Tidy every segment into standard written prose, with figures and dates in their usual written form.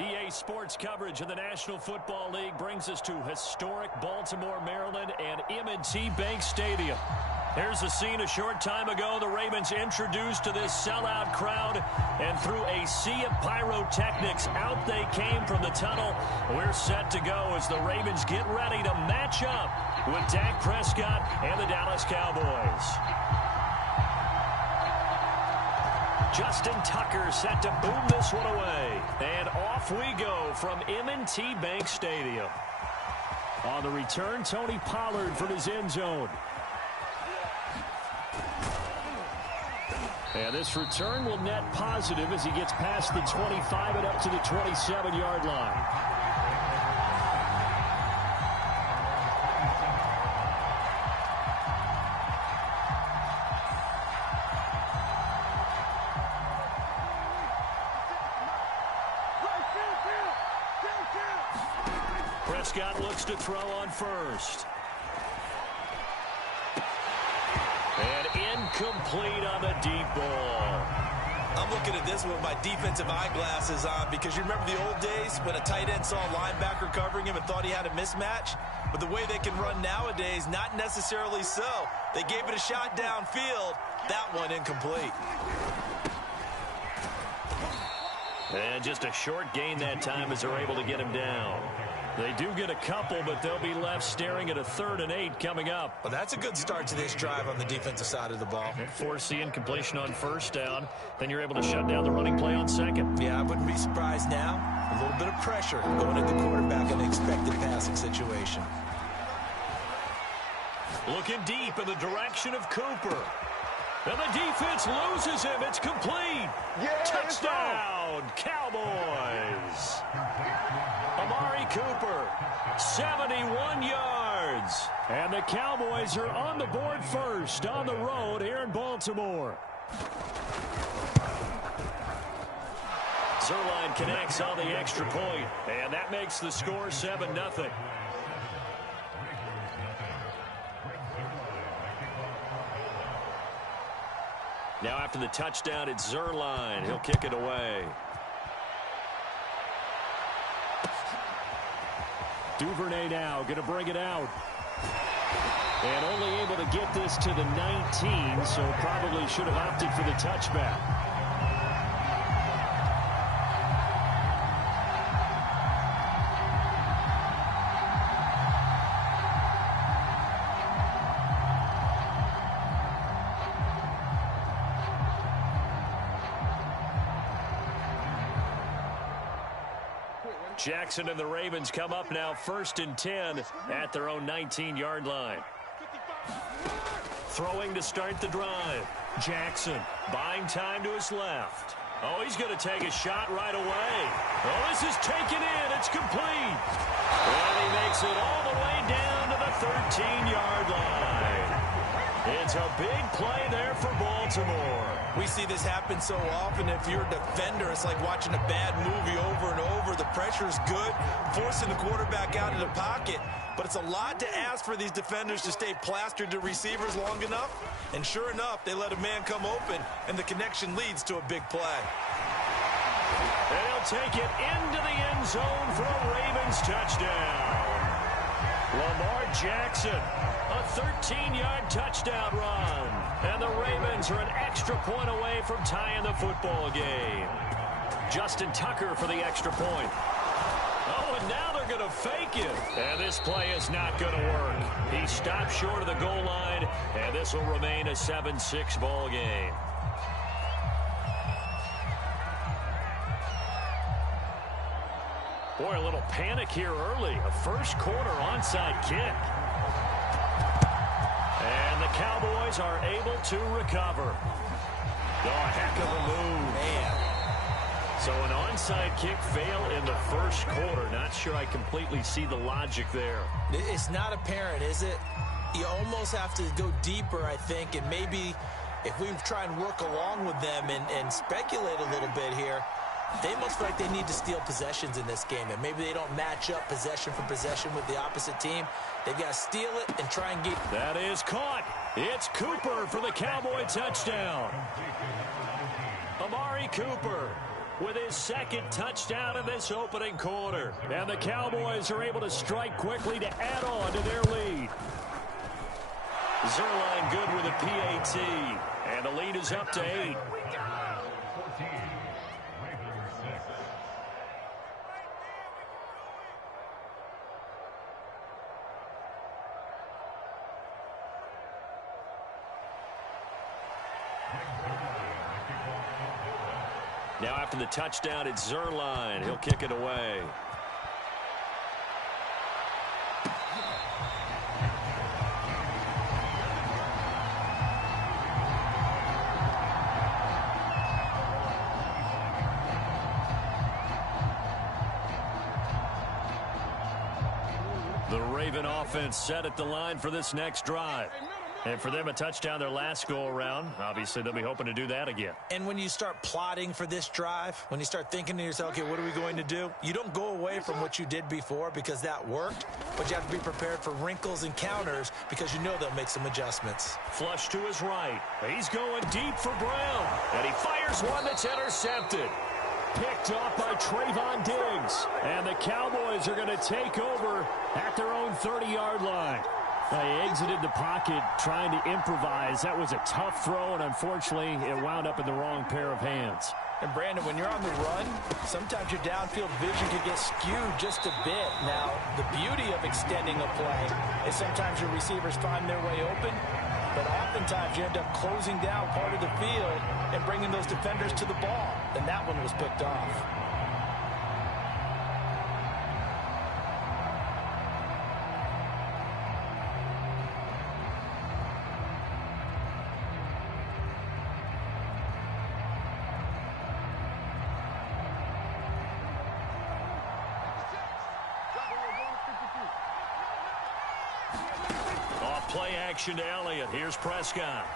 EA Sports coverage of the National Football League brings us to historic Baltimore, Maryland, and M&T Bank Stadium. Here's a scene a short time ago. The Ravens introduced to this sellout crowd, and through a sea of pyrotechnics, out they came from the tunnel. We're set to go as the Ravens get ready to match up with Dak Prescott and the Dallas Cowboys. Justin Tucker set to boom this one away. And off we go from M&T Bank Stadium. On the return, Tony Pollard from his end zone. And this return will net positive as he gets past the 25 and up to the 27-yard line. Prescott looks to throw on first. And incomplete on the deep ball. I'm looking at this one with my defensive eyeglasses on because you remember the old days when a tight end saw a linebacker covering him and thought he had a mismatch? But the way they can run nowadays, not necessarily so. They gave it a shot downfield. That one incomplete. And just a short gain that time as they're able to get him down. They do get a couple, but they'll be left staring at a 3rd and 8 coming up. Well, that's a good start to this drive on the defensive side of the ball. Force the incompletion on first down. Then you're able to shut down the running play on second. Yeah, I wouldn't be surprised now. A little bit of pressure going at the quarterback in an expected passing situation. Looking deep in the direction of Cooper. And the defense loses him. It's complete. Yeah, touchdown, Cowboys. Amari Cooper, 71 yards. And the Cowboys are on the board first on the road here in Baltimore. Zerline connects on the extra point, and that makes the score 7-0. Now after the touchdown, it's Zerline. He'll kick it away. Duvernay now going to bring it out. And only able to get this to the 19, so probably should have opted for the touchback. Jackson and the Ravens come up now 1st and 10 at their own 19-yard line. Throwing to start the drive. Jackson buying time to his left. Oh, he's going to take a shot right away. Oh, this is taken in. It's complete. And he makes it all the way down to the 13-yard line. It's a big play there for Baltimore. We see this happen so often. If you're a defender, it's like watching a bad movie over and over. The pressure is good, forcing the quarterback out of the pocket. But it's a lot to ask for these defenders to stay plastered to receivers long enough. And sure enough, they let a man come open, and the connection leads to a big play. They'll take it into the end zone for a Ravens touchdown. Lamar Jackson, a 13-yard touchdown run. And the Ravens are an extra point away from tying the football game. Justin Tucker for the extra point. Oh, and now they're going to fake it. And this play is not going to work. He stopped short of the goal line, and this will remain a 7-6 ball game. Boy, a little panic here early. A first-quarter onside kick. And the Cowboys are able to recover. Oh, a heck of a move. Man. So an onside kick fail in the first quarter. Not sure I completely see the logic there. It's not apparent, is it? You almost have to go deeper, I think, and maybe if we try and work along with them and speculate a little bit here, they must feel like they need to steal possessions in this game, and maybe they don't match up possession for possession with the opposite team. They've got to steal it and try and get... That is caught. It's Cooper for the Cowboy touchdown. Amari Cooper. with his second touchdown in this opening quarter. And the Cowboys are able to strike quickly to add on to their lead. Zerline good with a PAT. And the lead is up to 8. Now after the touchdown, it's Zerline. He'll kick it away. The Raven offense set at the line for this next drive. And for them, a touchdown their last go-around. Obviously, they'll be hoping to do that again. And when you start plotting for this drive, when you start thinking to yourself, okay, what are we going to do? You don't go away from what you did before because that worked, but you have to be prepared for wrinkles and counters because you know they'll make some adjustments. Flush to his right. He's going deep for Brown. And he fires one that's intercepted. Picked off by Trayvon Diggs. And the Cowboys are going to take over at their own 30-yard line. They exited the pocket trying to improvise. That was a tough throw, and unfortunately, it wound up in the wrong pair of hands. And, Brandon, when you're on the run, sometimes your downfield vision can get skewed just a bit. Now, the beauty of extending a play is sometimes your receivers find their way open, but oftentimes you end up closing down part of the field and bringing those defenders to the ball. And that one was picked off. Play action to Elliott. Here's Prescott.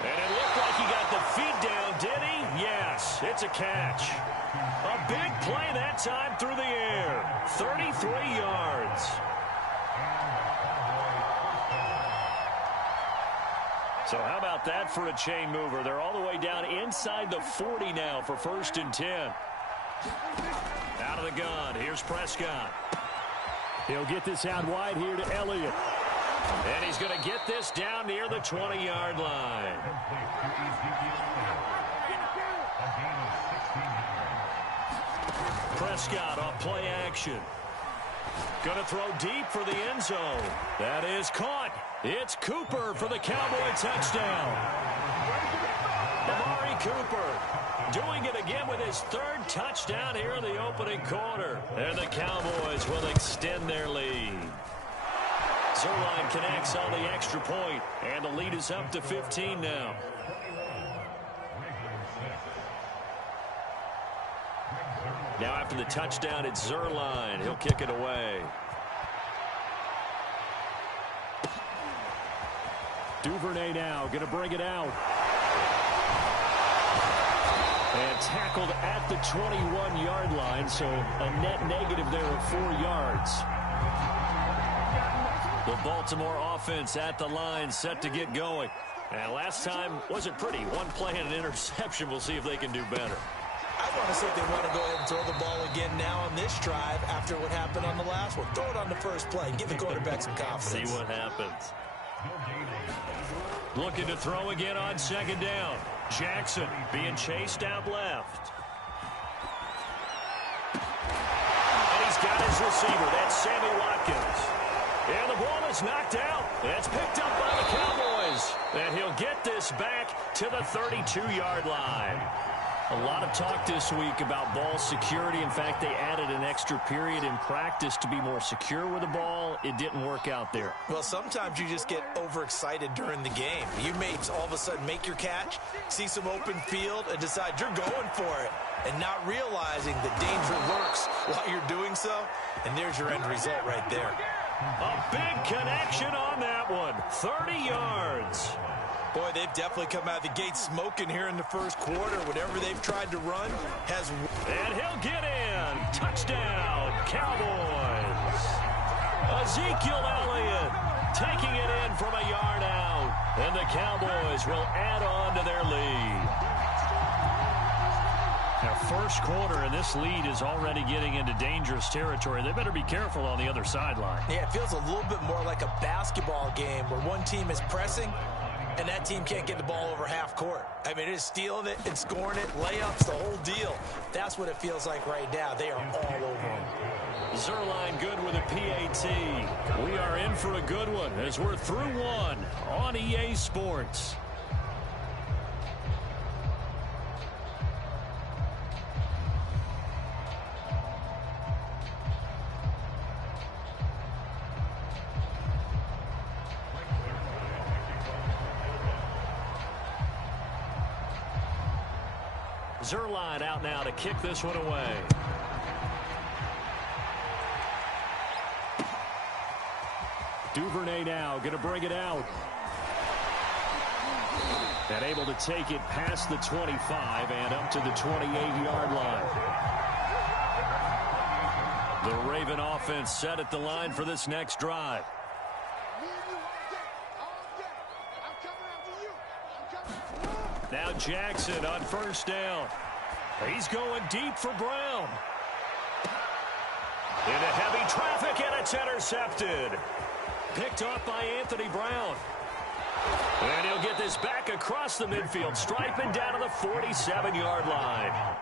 And it looked like he got the feet down, did he? Yes, it's a catch. A big play that time through the air. 33 yards. So how about that for a chain mover? They're all the way down inside the 40 now for 1st and 10. Out of the gun. Here's Prescott. He'll get this out wide here to Elliott. And he's going to get this down near the 20-yard line. Prescott off play action. Going to throw deep for the end zone. That is caught. It's Cooper for the Cowboy touchdown. Amari Cooper doing it again with his 3rd touchdown here in the opening quarter. And the Cowboys will extend their lead. Zerline connects on the extra point, and the lead is up to 15 now. Now after the touchdown, it's Zerline. He'll kick it away. Duvernay now going to bring it out. And tackled at the 21-yard line, so a net negative there of 4 yards. The Baltimore offense at the line, set to get going. And last time wasn't pretty. One play and an interception. We'll see if they can do better. I want to see if they want to go ahead and throw the ball again now on this drive after what happened on the last one. Throw it on the first play. Give the quarterback some confidence. See what happens. Looking to throw again on 2nd down. Jackson being chased out left. And he's got his receiver. That's Sammy Watkins. And the ball is knocked out. It's picked up by the Cowboys. And he'll get this back to the 32-yard line. A lot of talk this week about ball security. In fact, they added an extra period in practice to be more secure with the ball. It didn't work out there. Well, sometimes you just get overexcited during the game. You may all of a sudden make your catch, see some open field, and decide you're going for it, and not realizing the danger lurks while you're doing so. And there's your end result right there. A big connection on that one. 30 yards. Boy, they've definitely come out of the gate smoking here in the first quarter. Whatever they've tried to run has... And he'll get in. Touchdown, Cowboys. Ezekiel Elliott taking it in from a yard out. And the Cowboys will add on to their lead. Now, first quarter, and this lead is already getting into dangerous territory. They better be careful on the other sideline. Yeah, it feels a little bit more like a basketball game where one team is pressing and that team can't get the ball over half court. I mean, it is stealing it and scoring it, layups, the whole deal. That's what it feels like right now. They are all over them. Zerline good with a PAT. We are in for a good one as we're through one on EA Sports. Zerline out now to kick this one away. Duvernay now going to bring it out. And able to take it past the 25 and up to the 28-yard line. The Raven offense set at the line for this next drive. Now Jackson on first down. He's going deep for Brown. Into heavy traffic, and it's intercepted. Picked off by Anthony Brown. And he'll get this back across the midfield, striping down to the 47-yard line.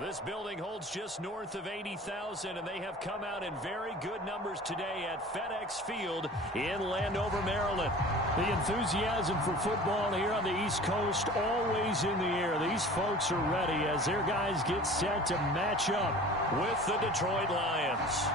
This building holds just north of 80,000, and they have come out in very good numbers today at FedEx Field in Landover, Maryland. The enthusiasm for football here on the East Coast always in the air. These folks are ready as their guys get set to match up with the Detroit Lions.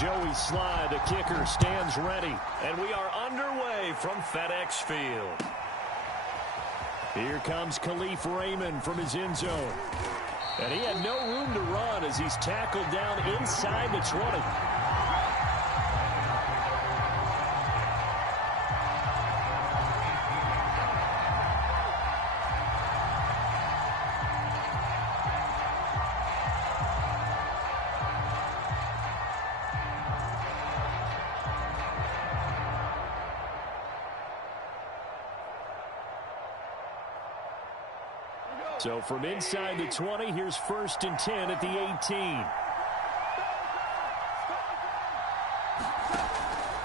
Joey Sly, the kicker, stands ready. And we are underway from FedEx Field. Here comes Khalif Raymond from his end zone. And he had no room to run as he's tackled down inside the 20. So from inside the 20, here's 1st and 10 at the 18.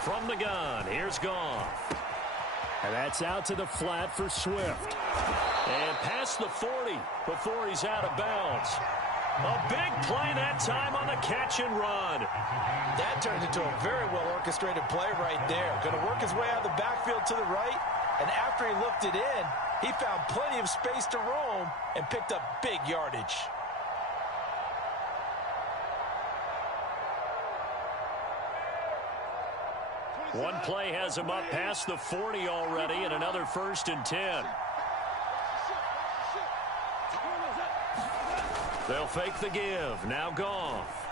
From the gun, here's Goff. And that's out to the flat for Swift. And past the 40 before he's out of bounds. A big play that time on the catch and run. That turned into a very well-orchestrated play right there. Going to work his way out of the backfield to the right. And after he looked it in, he found plenty of space to roam and picked up big yardage. One play has him up past the 40 already, and another 1st and 10. They'll fake the give. Now Goff.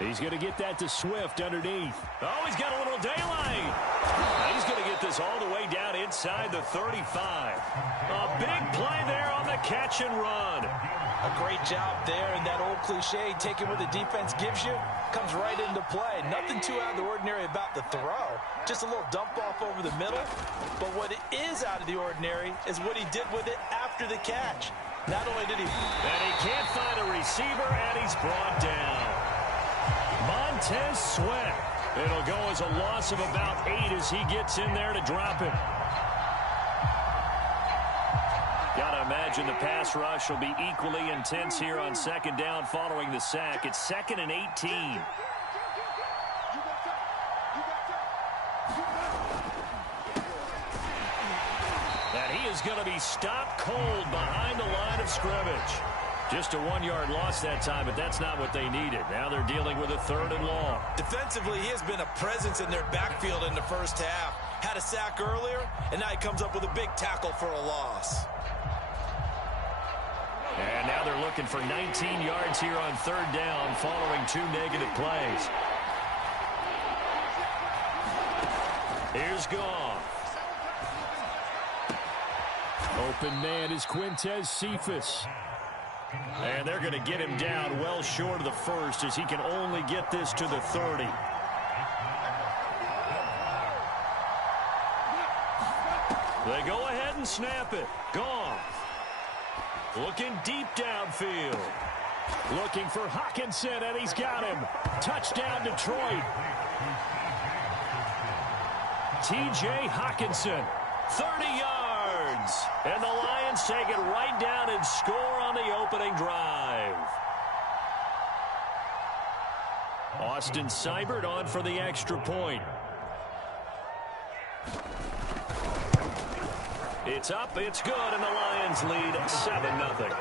He's going to get that to Swift underneath. Oh, he's got a little daylight. He's going to get this all the way down inside the 35. A big play there on the catch and run. A great job there, and that old cliche, taking what the defense gives you, comes right into play. Nothing too out of the ordinary about the throw. Just a little dump off over the middle. But what is out of the ordinary is what he did with it after the catch. Not only did he... And he can't find a receiver, and he's brought down. Montez Sweat. It'll go as a loss of about 8 as he gets in there to drop it. Got to imagine the pass rush will be equally intense here on 2nd down following the sack. It's 2nd and 18. And he is going to be stopped cold behind the line of scrimmage. Just a 1-yard loss that time, but that's not what they needed. Now they're dealing with a 3rd and long. Defensively, he has been a presence in their backfield in the first half. Had a sack earlier, and now he comes up with a big tackle for a loss. And now they're looking for 19 yards here on 3rd down following 2 negative plays. Here's Goff. Open man is Quintez Cephas. And they're going to get him down well short of the 1st as he can only get this to the 30. They go ahead and snap it. Goff. Looking deep downfield. Looking for Hockenson, and he's got him. Touchdown, Detroit. T.J. Hockenson, 30 yards. And the Lions take it right down and score on the opening drive. Austin Seibert on for the extra point. It's up, it's good, and the Lions lead 7-0.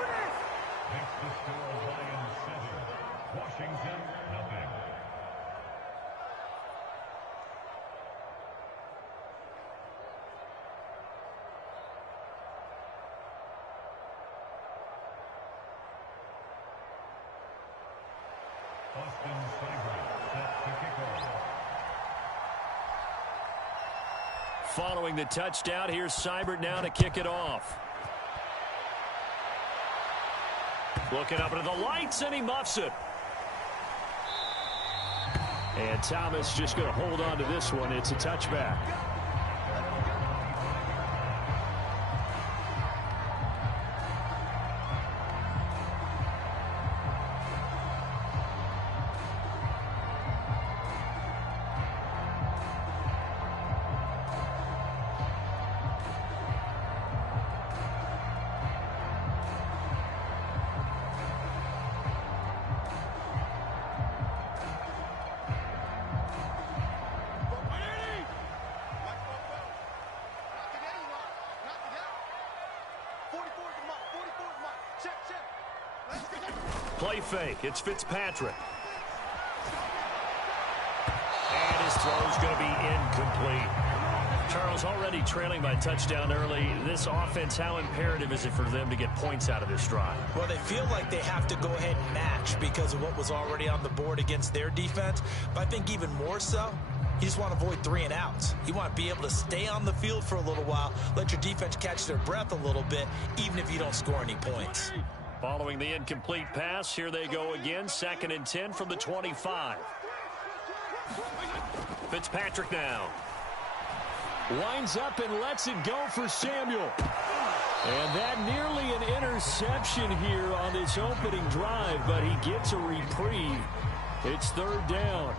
Following the touchdown, here's Seibert now to kick it off. Looking up into the lights, and he muffs it. And Thomas just going to hold on to this one. It's a touchback. Play fake. It's Fitzpatrick. And his throw's going to be incomplete. Charles, already trailing by touchdown early. This offense, how imperative is it for them to get points out of this drive? Well, they feel like they have to go ahead and match because of what was already on the board against their defense. But I think even more so, you just want to avoid 3 and outs. You want to be able to stay on the field for a little while, let your defense catch their breath a little bit, even if you don't score any points. Following the incomplete pass, here they go again. 2nd and 10 from the 25. Fitzpatrick now. Winds up and lets it go for Samuel. And that nearly an interception here on this opening drive, but he gets a reprieve. It's third down.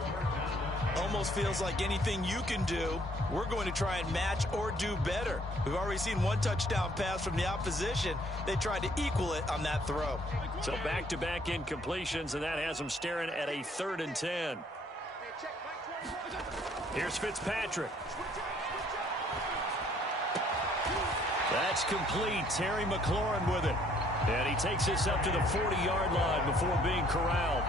Almost feels like anything you can do, we're going to try and match or do better. We've already seen one touchdown pass from the opposition. They tried to equal it on that throw. So back-to-back incompletions, and that has them staring at a 3rd and 10. Here's Fitzpatrick. That's complete. Terry McLaurin with it. And he takes this up to the 40-yard line before being corralled.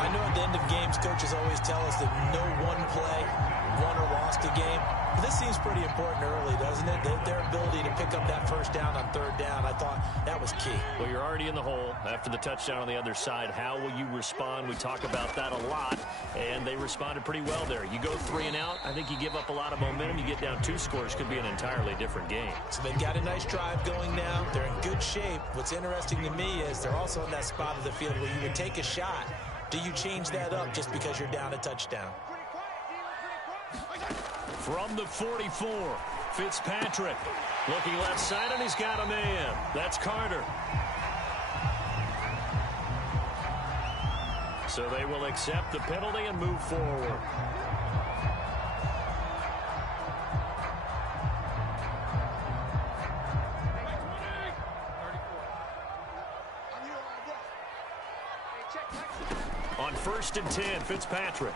I know at the end of games, coaches always tell us that no one play won or lost a game. But this seems pretty important early, doesn't it? Their ability to pick up that first down on 3rd down, I thought that was key. Well, you're already in the hole after the touchdown on the other side. How will you respond? We talk about that a lot, and they responded pretty well there. You go 3 and out, I think you give up a lot of momentum. You get down 2 scores, could be an entirely different game. So they've got a nice drive going now. They're in good shape. What's interesting to me is they're also in that spot of the field where you would take a shot. Do you change that up just because you're down a touchdown? From the 44, Fitzpatrick looking left side, and he's got a man. That's Carter. So they will accept the penalty and move forward. On 1st and 10, Fitzpatrick.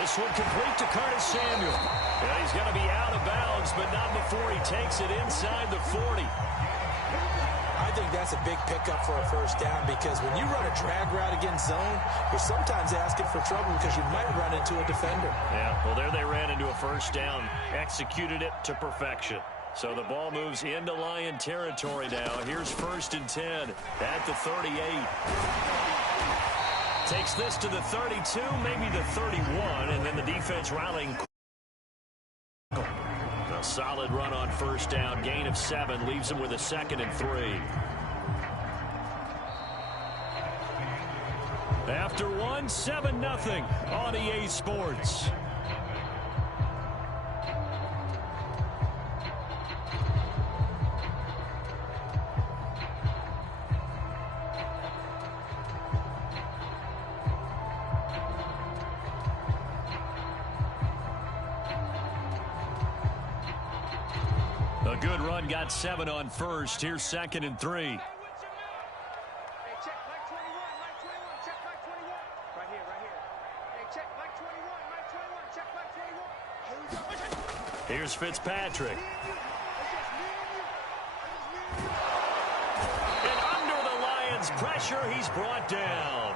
This one complete to Curtis Samuel. And he's going to be out of bounds, but not before he takes it inside the 40. I think that's a big pickup for a first down because when you run a drag route against zone, you're sometimes asking for trouble because you might run into a defender. Yeah, well, there they ran into a first down, executed it to perfection. So the ball moves into Lion territory now. Here's 1st and 10 at the 38. Takes this to the 32, maybe the 31, and then the defense rallying. A solid run on 1st down. Gain of 7 leaves him with a 2nd and 3. After 1, 7-0 on EA Sports. A good run, got 7 on 1st. Here's 2nd and 3. Here's Fitzpatrick. And under the Lions' pressure, he's brought down.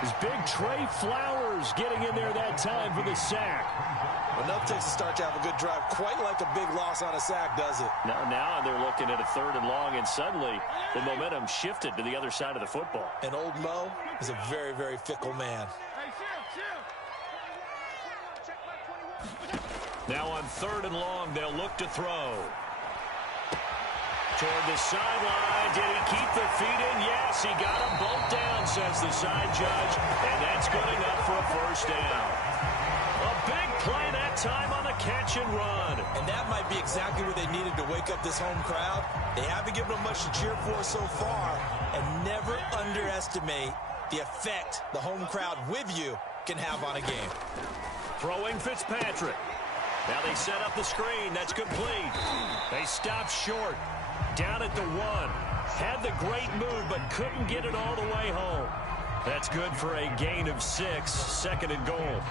His big Trey Flowers getting in there that time for the sack. Enough takes to start to have a good drive. Quite like a big loss on a sack, does it? Now they're looking at a 3rd and long, and suddenly the momentum shifted to the other side of the football. And old Mo is a very, very fickle man. Now on 3rd and long, they'll look to throw. Toward the sideline. Did he keep the feet in? Yes, he got them both down, says the side judge. And that's good enough for a first down. A big play that time on the catch and run. And that might be exactly what they needed to wake up this home crowd. They haven't given them much to cheer for so far. And never underestimate the effect the home crowd with you can have on a game. Throwing Fitzpatrick. Now they set up the screen. That's complete. They stopped short. Down at the 1. Had the great move, but couldn't get it all the way home. That's good for a gain of 6. 2nd and goal.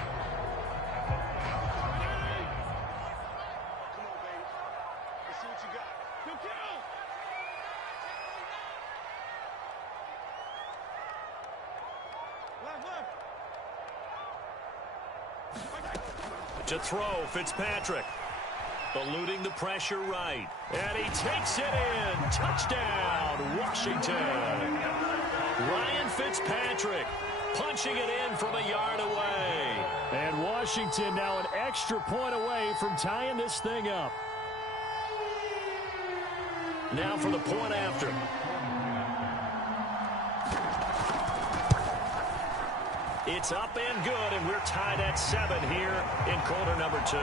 To throw, Fitzpatrick. Eluding the pressure right. And he takes it in. Touchdown, Washington. Ryan Fitzpatrick punching it in from a yard away. And Washington now an extra point away from tying this thing up. Now for the point after. It's up and good, and we're tied at 7 here in quarter number 2.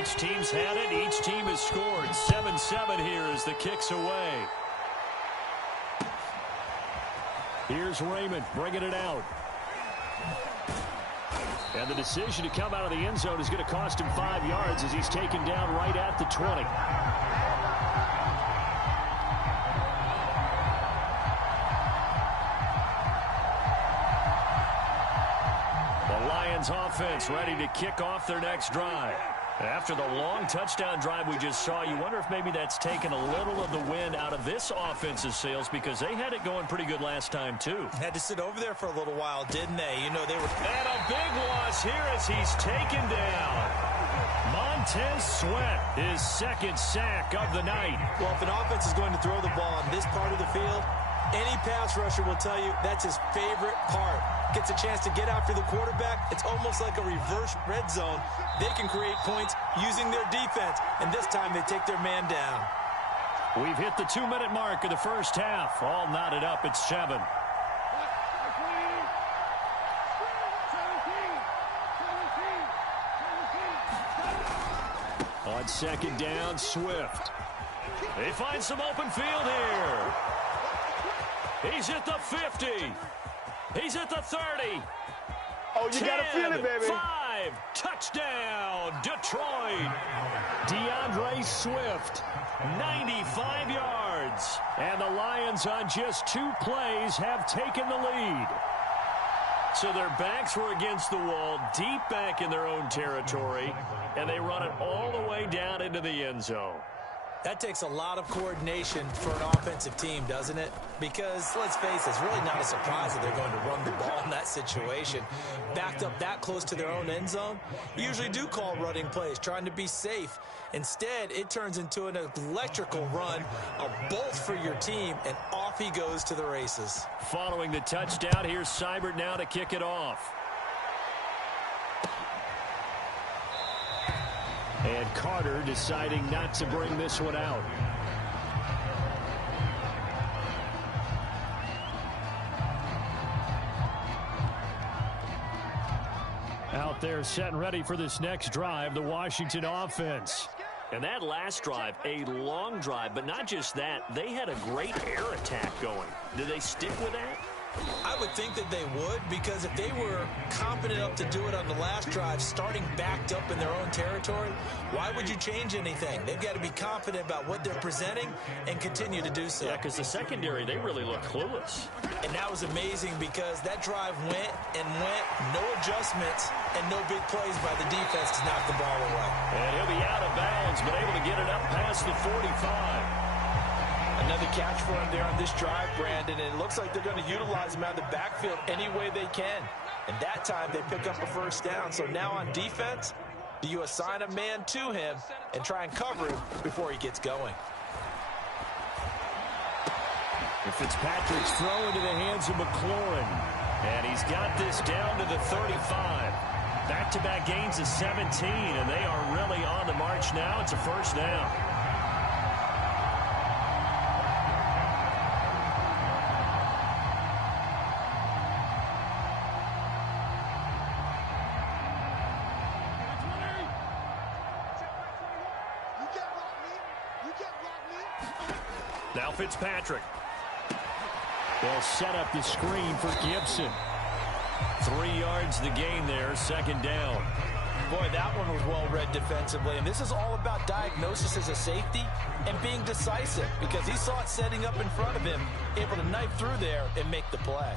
Each team's had it. Each team has scored. 7-7 here as the kick's away. Here's Raymond bringing it out. And the decision to come out of the end zone is going to cost him 5 yards as he's taken down right at the 20. The Lions offense ready to kick off their next drive. After the long touchdown drive we just saw, you wonder if maybe that's taken a little of the wind out of this offense's sails because they had it going pretty good last time, too. Had to sit over there for a little while, didn't they? You know, they were... And a big loss here as he's taken down. Montez Sweat, his second sack of the night. Well, if an offense is going to throw the ball on this part of the field, any pass rusher will tell you that's his favorite part. Gets a chance to get after the quarterback. It's almost like a reverse red zone. They can create points using their defense, and this time they take their man down. We've hit the 2-minute mark of the first half. All knotted up at 7. On second down, Swift. They find some open field here. He's at the 50. He's at the 30. Oh, you 10, gotta feel it, baby. 5, touchdown, Detroit. DeAndre Swift, 95 yards. And the Lions on just 2 plays have taken the lead. So their backs were against the wall, deep back in their own territory, and they run it all the way down into the end zone. That takes a lot of coordination for an offensive team, doesn't it? Because, let's face it, it's really not a surprise that they're going to run the ball in that situation. Backed up that close to their own end zone, you usually do call running plays, trying to be safe. Instead, it turns into an electrical run, a bolt for your team, and off he goes to the races. Following the touchdown, here's Seibert now to kick it off. And Carter deciding not to bring this one out. Out there set and ready for this next drive, the Washington offense. And that last drive, a long drive, but not just that, they had a great air attack going. Did they stick with that? I would think that they would, because if they were confident enough to do it on the last drive, starting backed up in their own territory, why would you change anything? They've got to be confident about what they're presenting and continue to do so. Yeah, because the secondary, they really look clueless. And that was amazing because that drive went and went, no adjustments, and no big plays by the defense to knock the ball away. And he'll be out of bounds, but able to get it up past the 45. Another catch for him there on this drive, Brandon, and it looks like they're going to utilize him out of the backfield any way they can. And that time they pick up a first down. So now on defense, do you assign a man to him and try and cover him before he gets going? If Fitzpatrick's throw into the hands of McLaurin, and he's got this down to the 35. Back-to-back gains of 17, and they are really on the march now. It's a first down. Now Fitzpatrick. They'll set up the screen for Gibson. 3 yards the gain there, second down. Boy, that one was well read defensively, and this is all about diagnosis as a safety and being decisive because he saw it setting up in front of him, able to knife through there and make the play.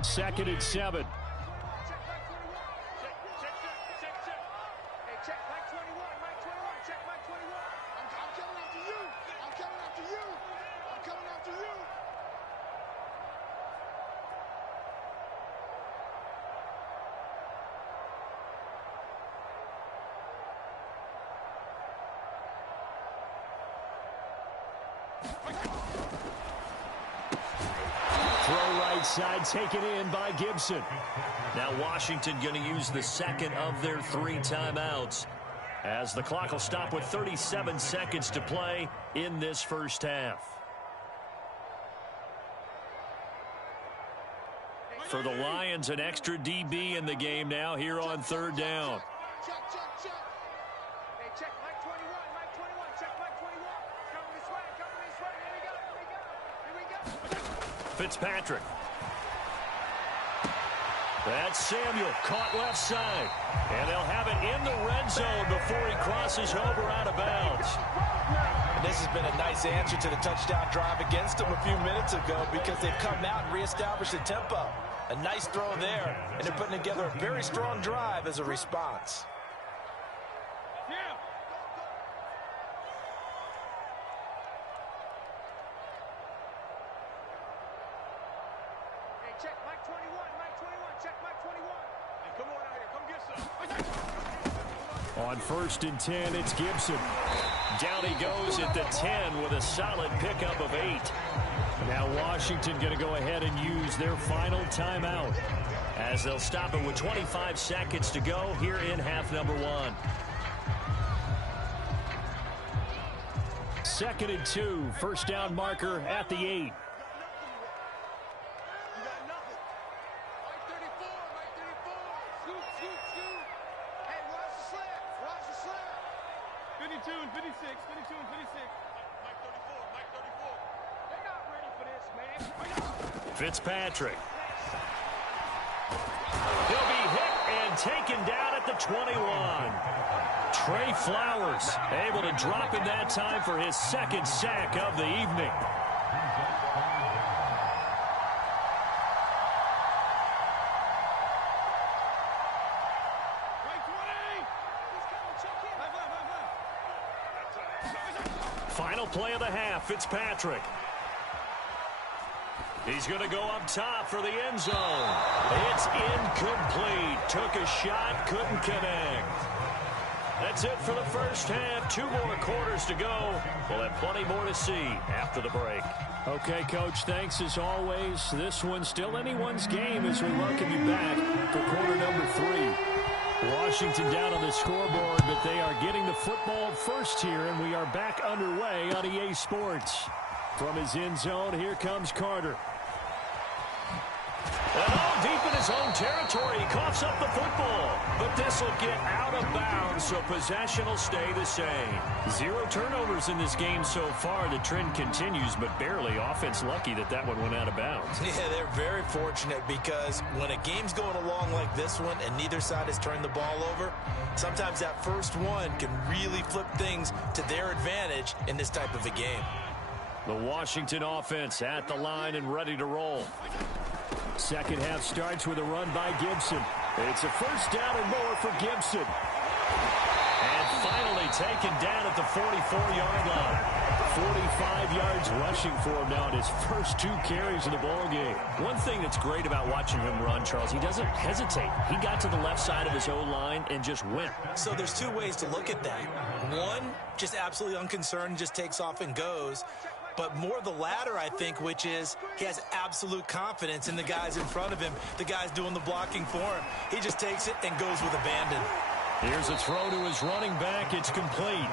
2nd and 7. throw right side taken in by Gibson. Now Washington going to use the second of their 3 timeouts, as the clock will stop with 37 seconds to play in this first half. For the Lions, an extra DB in the game now here on 3rd down. Check. Hey, check. Mike 21. Check Mike 21. Coming this way. Here we go. Fitzpatrick. That's Samuel, caught left side. And they'll have it in the red zone before he crosses over out of bounds. And this has been a nice answer to the touchdown drive against them a few minutes ago, because they've come out and reestablished the tempo. A nice throw there, and they're putting together a very strong drive as a response. Hey, check Mike 21. Check Mike 21. Hey, come on out here. Come get some. On 1st and 10, it's Gibson. Down he goes at the 10 with a solid pickup of 8. Now Washington going to go ahead and use their final timeout, as they'll stop it with 25 seconds to go here in half number 1. 2nd and 2, first down marker at the 8. Fitzpatrick. He'll be hit and taken down at the 21. Trey Flowers able to drop in that time for his 2nd sack of the evening. Final play of the half, Fitzpatrick. He's going to go up top for the end zone. It's incomplete. Took a shot, couldn't connect. That's it for the first half. 2 more quarters to go. We'll have plenty more to see after the break. Okay, Coach, thanks as always. This one's still anyone's game as we welcome you back for quarter number 3. Washington down on the scoreboard, but they are getting the football first here, and we are back underway on EA Sports. From his end zone, here comes Carter. And all deep in his own territory, he coughs up the football. But this will get out of bounds, so possession will stay the same. 0 turnovers in this game so far. The trend continues, but barely. Offense lucky that one went out of bounds. Yeah, they're very fortunate, because when a game's going along like this one and neither side has turned the ball over, sometimes that first one can really flip things to their advantage in this type of a game. The Washington offense at the line and ready to roll. Second half starts with a run by Gibson. It's a first down and more for Gibson. And finally taken down at the 44-yard line. 45 yards rushing for him now in his first 2 carries of the ball game. One thing that's great about watching him run, Charles, he doesn't hesitate. He got to the left side of his O-line and just went. So there's 2 ways to look at that. One, just absolutely unconcerned, just takes off and goes. But more the latter, I think, which is he has absolute confidence in the guys in front of him, the guys doing the blocking for him. He just takes it and goes with abandon. Here's a throw to his running back. It's complete.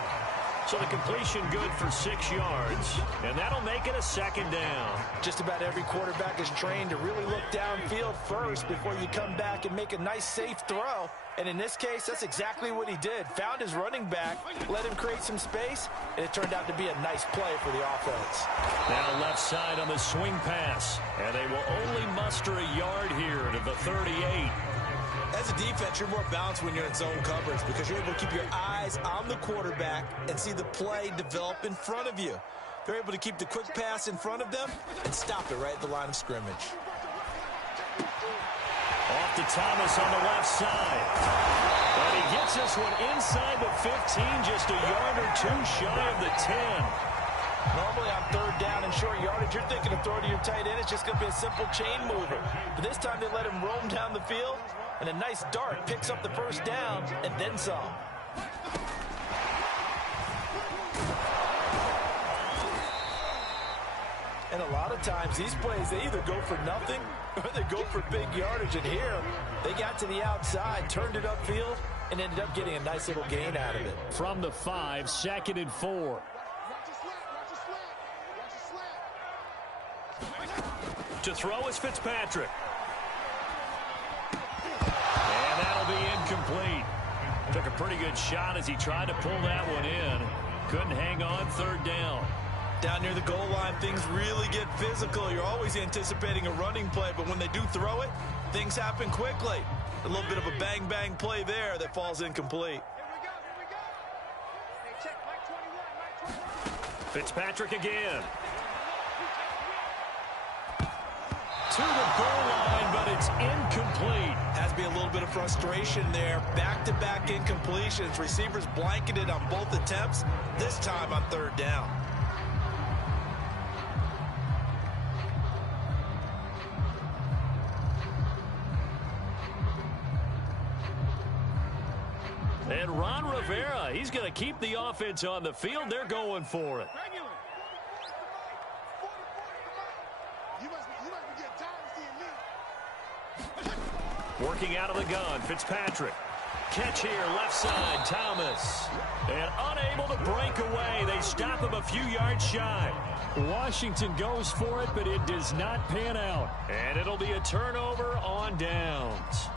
So the completion good for 6 yards, and that'll make it a 2nd down. Just about every quarterback is trained to really look downfield first before you come back and make a nice, safe throw. And in this case, that's exactly what he did. Found his running back, let him create some space, and it turned out to be a nice play for the offense. Now left side on the swing pass, and they will only muster a yard here to the 38. As a defense, you're more balanced when you're in zone coverage, because you're able to keep your eyes on the quarterback and see the play develop in front of you. They're able to keep the quick pass in front of them and stop it right at the line of scrimmage. Off to Thomas on the left side. But he gets this one inside the 15, just a yard or 2 shy of the 10. Normally on 3rd down and short yardage, you're thinking of throw to your tight end. It's just going to be a simple chain mover. But this time they let him roam down the field, and a nice dart picks up the first down and then some. And And a lot of times these plays, they either go for nothing or they go for big yardage. And here, they got to the outside, turned it upfield, and ended up getting a nice little gain out of it. From the 5, 2nd and 4. To throw is Fitzpatrick. And that'll be incomplete. Took a pretty good shot as he tried to pull that one in. Couldn't hang on, 3rd down. Down near the goal line, things really get physical. You're always anticipating a running play, but when they do throw it, things happen quickly. A little bit of a bang-bang play there that falls incomplete. Fitzpatrick again. To the goal line, but it's incomplete. Has to be a little bit of frustration there. Back-to-back incompletions. Receivers blanketed on both attempts, this time on 3rd down. And Ron Rivera, he's going to keep the offense on the field. They're going for it. Working out of the gun, Fitzpatrick. Catch here, left side, Thomas. And unable to break away. They stop him a few yards shy. Washington goes for it, but it does not pan out. And it'll be a turnover on downs.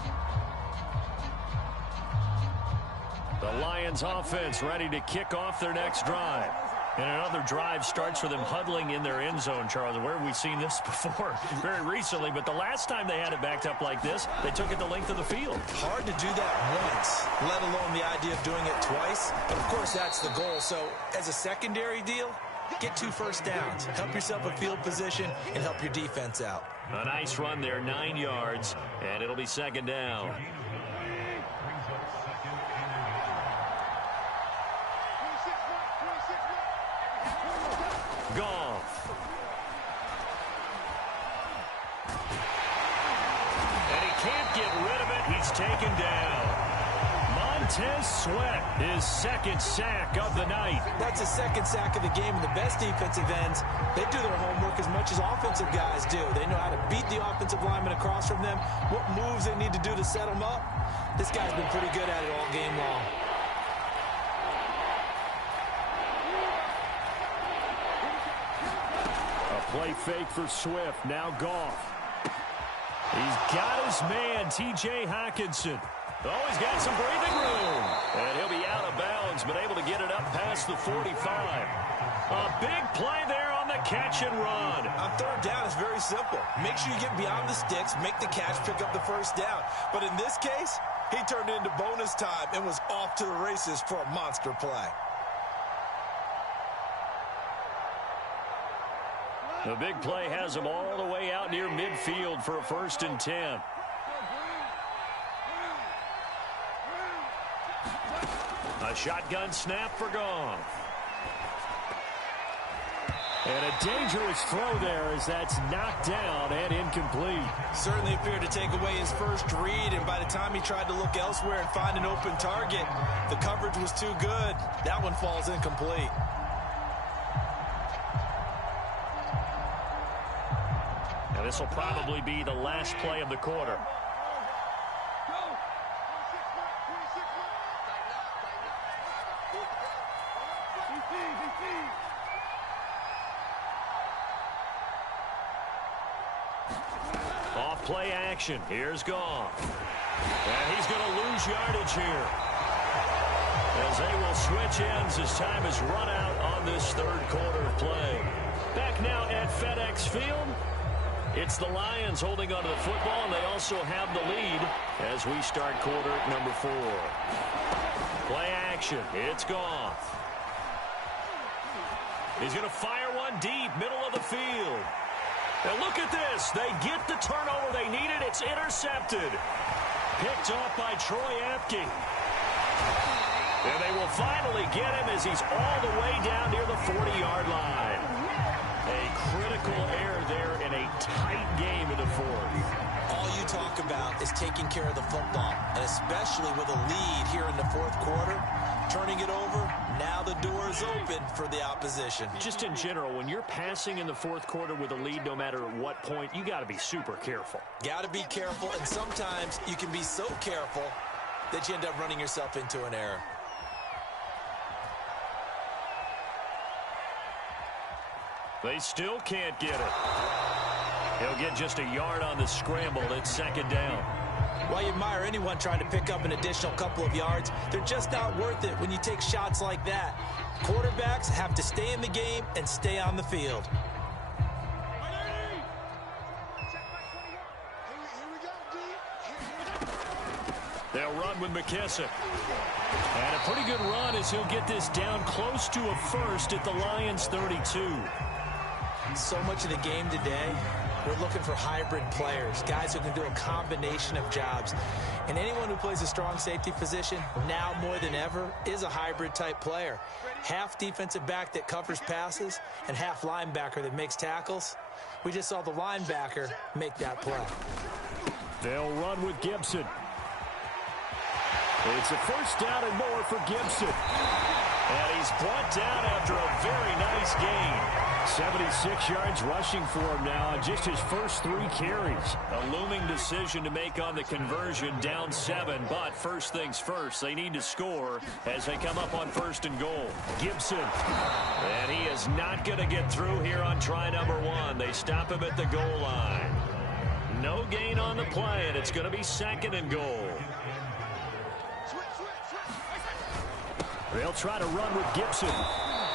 The Lions offense ready to kick off their next drive. And another drive starts with them huddling in their end zone, Charles. Where have we seen this before? Very recently, but the last time they had it backed up like this, they took it the length of the field. Hard to do that once, let alone the idea of doing it twice. But, of course, that's the goal. So, as a secondary deal, get 2 first downs. Help yourself a field position and help your defense out. A nice run there, 9 yards, and it'll be 2nd down. Goff. And he can't get rid of it. He's taken down. Montez Sweat, his 2nd sack of the night. That's his 2nd sack of the game, and the best defensive ends, they do their homework as much as offensive guys do. They know how to beat the offensive lineman across from them, what moves they need to do to set them up. This guy's been pretty good at it all game long. Play fake for Swift. Now Goff. He's got his man, T.J. Hockenson. Oh, he's got some breathing room. And he'll be out of bounds, but able to get it up past the 45. A big play there on the catch and run. On 3rd down, it's very simple. Make sure you get beyond the sticks, make the catch, pick up the 1st down. But in this case, he turned it into bonus time and was off to the races for a monster play. The big play has him all the way out near midfield for a 1st and 10. A shotgun snap for Goff. And a dangerous throw there as that's knocked down and incomplete. Certainly appeared to take away his first read, and by the time he tried to look elsewhere and find an open target, the coverage was too good. That one falls incomplete. Now this will probably be the last play of the quarter. Off play action. Here's Goff. And he's going to lose yardage here, as they will switch ends as time has run out on this 3rd quarter of play. Back now at FedEx Field. It's the Lions holding onto the football, and they also have the lead as we start quarter number 4. Play action. It's Goff. He's going to fire one deep, middle of the field. Now look at this. They get the turnover they needed. It's intercepted. Picked off by Troy Apke. And they will finally get him as he's all the way down near the 40-yard line. A critical error there in a tight game in the 4th. All you talk about is taking care of the football, and especially with a lead here in the 4th quarter. turning it over. Now the door is open for the opposition. Just in general, when you're passing in the fourth quarter with a lead, no matter at what point, you got to be super careful. Got to be careful, and sometimes you can be so careful that you end up running yourself into an error. They still can't get it. He'll get just a yard on the scramble. It's second down. While you admire anyone trying to pick up an additional couple of yards, they're just not worth it when you take shots like that. Quarterbacks have to stay in the game and stay on the field. They'll run with McKissick. And a pretty good run as he'll get this down close to a first at the Lions' 32. So much of the game today, we're looking for hybrid players, guys who can do a combination of jobs. And anyone who plays a strong safety position, now more than ever, is a hybrid type player. Half defensive back that covers passes and half linebacker that makes tackles. We just saw the linebacker make that play. They'll run with Gibson. It's a first down and more for Gibson. And he's brought down after a very nice gain. 76 yards rushing for him now on just his first 3 carries. A looming decision to make on the conversion, down 7. But first things first, they need to score as they come up on first and goal. Gibson. And he is not going to get through here on try number 1. They stop him at the goal line. No gain on the play, and it's going to be second and goal. They'll try to run with Gibson.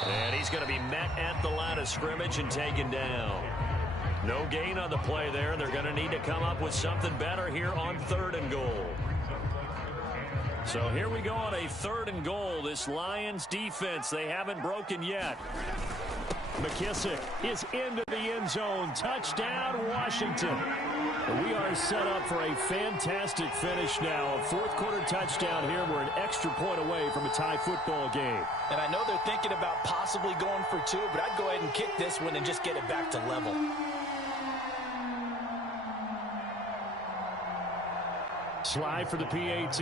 And he's going to be met at the line of scrimmage and taken down. No gain on the play there. They're going to need to come up with something better here on third and goal. So here we go on a third and goal. This Lions defense, they haven't broken yet. McKissick is into the end zone. Touchdown, Washington. We are set up for a fantastic finish now. A fourth quarter touchdown here. We're an extra point away from a tie football game. And I know they're thinking about possibly going for 2, but I'd go ahead and kick this one and just get it back to level. Slide for the PAT.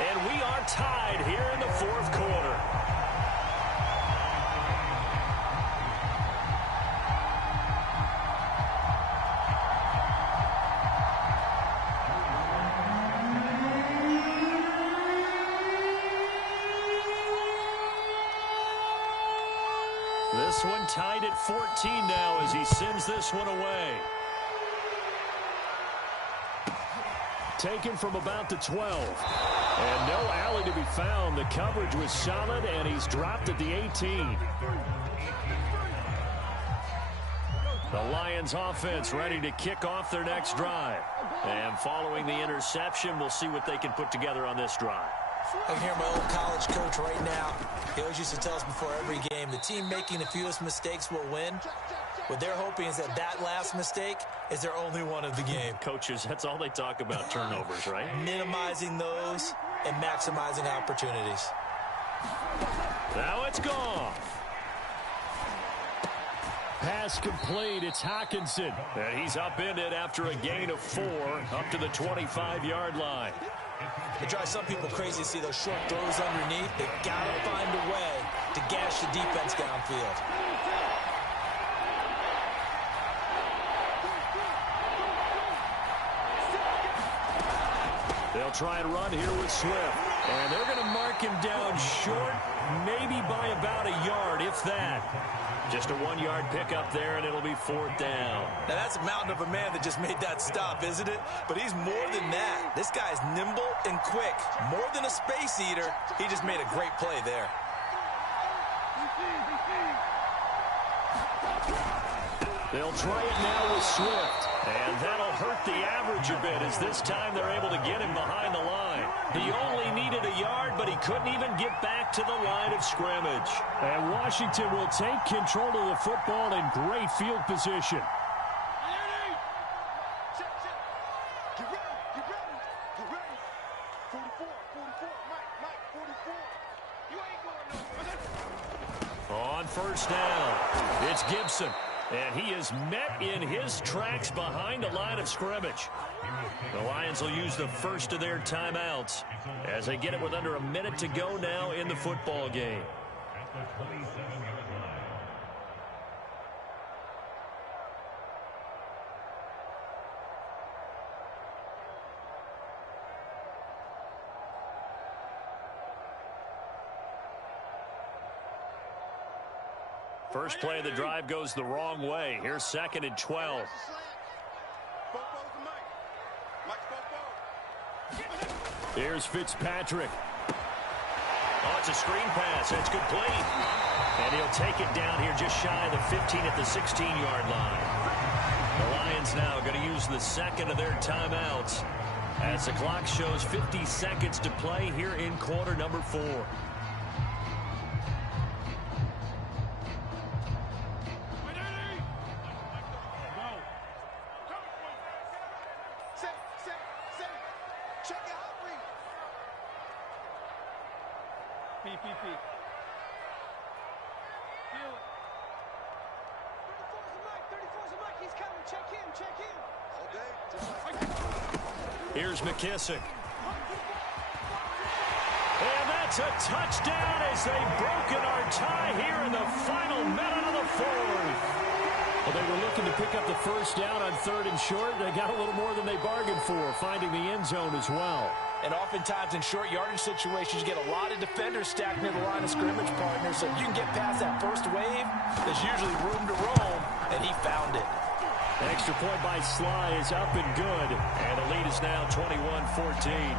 And we are tied here in the fourth quarter. This one tied at 14 now as he sends this one away. Taken from about the 12. And no alley to be found. The coverage was solid, and he's dropped at the 18. The Lions offense ready to kick off their next drive. And following the interception, we'll see what they can put together on this drive. I can hear my old college coach right now. He always used to tell us before every game, the team making the fewest mistakes will win. What they're hoping is that that last mistake is their only one of the game. Coaches, that's all they talk about, turnovers, right? Minimizing those and maximizing opportunities. Now it's gone. Pass complete. It's Hockenson. And he's upended after a gain of 4 up to the 25-yard line. It drives some people crazy to see those short throws underneath. They've got to find a way to gash the defense downfield. They'll try and run here with Swift. And they're going to mark him down short, maybe by about a yard, if that. Just a 1-yard pickup there, and it'll be 4th down. Now, that's a mountain of a man that just made that stop, isn't it? But he's more than that. This guy's nimble and quick. More than a space eater, he just made a great play there. They'll try it now with Swift. And that'll hurt the average a bit as this time they're able to get him behind the line. He only needed a yard, but he couldn't even get back to the line of scrimmage. And Washington will take control of the football in great field position. On first down, it's Gibson. And he is met in his tracks behind the line of scrimmage. The Lions will use the first of their timeouts as they get it with under a minute to go now in the football game. First play of the drive goes the wrong way. Here's 2nd and 12. Here's Fitzpatrick. Oh, it's a screen pass. That's complete. And he'll take it down here just shy of the 15 at the 16-yard line. The Lions now going to use the second of their timeouts as the clock shows 50 seconds to play here in quarter number 4. Here's McKissick. And that's a touchdown as they've broken our tie here in the final minute of the 4th. Well, they were looking to pick up the first down on 3rd and short. They got a little more than they bargained for, finding the end zone as well. And oftentimes in short yardage situations, you get a lot of defenders stacked near the line of scrimmage, partner. So if you can get past that first wave, there's usually room to roam, and he found it. An extra point by Sly is up and good. And the lead is now 21-14.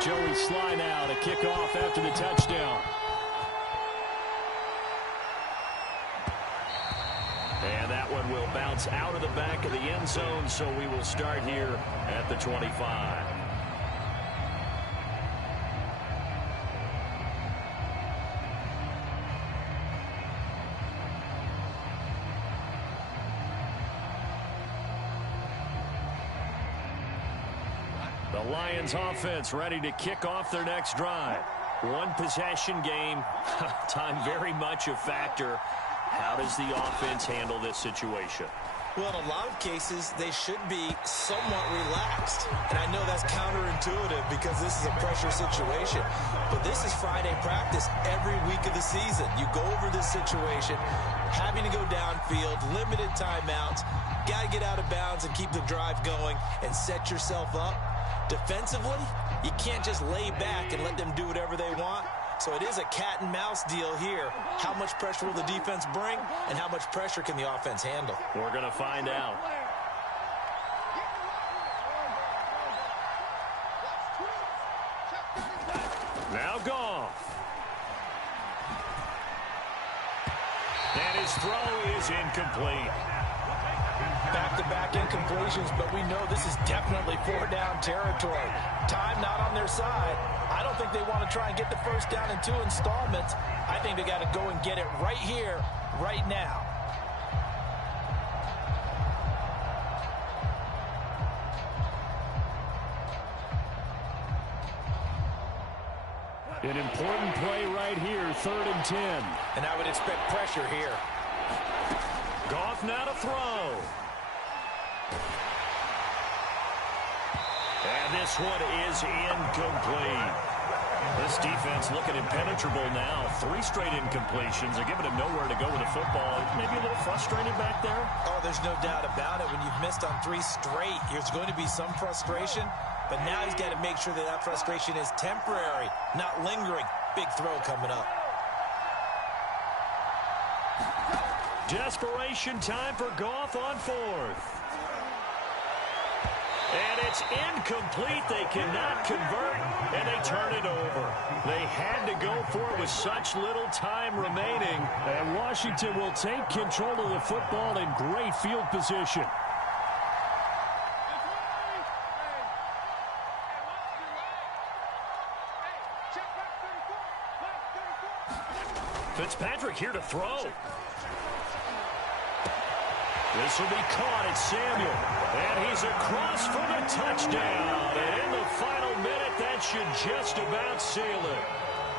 Joey Sly now to kick off after the touchdown. And that one will bounce out of the back of the end zone, so we will start here at the 25. The Lions offense ready to kick off their next drive. One possession game, time very much a factor. How does the offense handle this situation? Well, in a lot of cases, they should be somewhat relaxed. And I know that's counterintuitive because this is a pressure situation. But this is Friday practice every week of the season. You go over this situation, having to go downfield, limited timeouts, got to get out of bounds and keep the drive going and set yourself up. Defensively, you can't just lay back and let them do whatever they want. So it is a cat and mouse deal here. How much pressure will the defense bring, and how much pressure can the offense handle? We're going to find out. Now Goff. And his throw is incomplete. Back-to-back incompletions, but we know this is definitely 4-down territory. Time not on their side. I don't think they want to try and get the first down in 2 installments. I think they got to go and get it right here, right now. An important play right here, 3rd and 10. And I would expect pressure here. Goff now to throw. And this one is incomplete. This defense looking impenetrable now. 3 straight incompletions. They're giving him nowhere to go with the football. Maybe a little frustrated back there. Oh, there's no doubt about it. When you've missed on 3 straight, there's going to be some frustration. But now he's got to make sure that that frustration is temporary, not lingering. Big throw coming up. Desperation time for Goff on 4th. And it's incomplete. They cannot convert, and they turn it over. They had to go for it with such little time remaining. And Washington will take control of the football in great field position. Fitzpatrick here to throw. This will be caught at Samuel. And he's across for the touchdown. And in the final minute, that should just about seal it.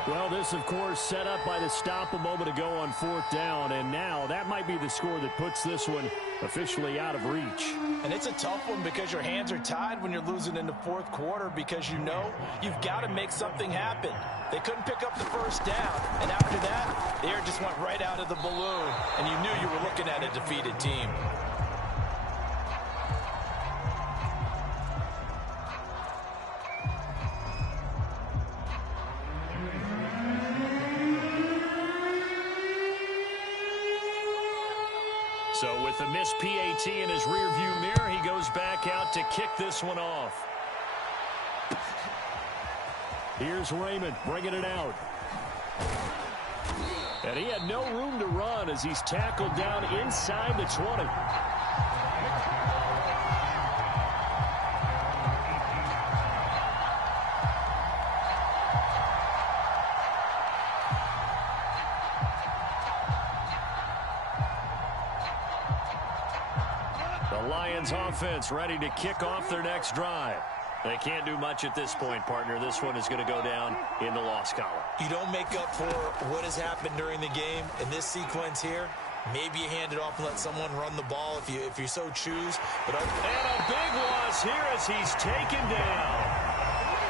Well, this, of course, set up by the stop a moment ago on 4th down. And now that might be the score that puts this one officially out of reach. And it's a tough one because your hands are tied when you're losing in the 4th quarter because you know you've got to make something happen. They couldn't pick up the first down. And after that, the air just went right out of the balloon. And you knew you were looking at a defeated team. So with the missed PAT in his rearview mirror, he goes back out to kick this one off. Here's Raymond bringing it out. And he had no room to run as he's tackled down inside the 20. The Lions offense ready to kick off their next drive. They can't do much at this point, partner. This one is going to go down in the loss column. You don't make up for what has happened during the game in this sequence here. Maybe you hand it off and let someone run the ball if you so choose. But and a big loss here as he's taken down.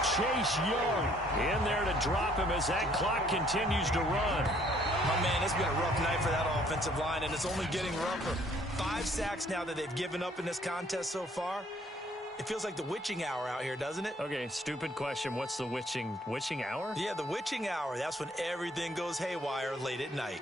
Chase Young in there to drop him as that clock continues to run. Oh, man, it's been a rough night for that offensive line, and it's only getting rougher. 5 sacks now that they've given up in this contest so far. It feels like the witching hour out here, doesn't it? Okay, stupid question. What's the witching hour? Yeah, the witching hour. That's when everything goes haywire late at night.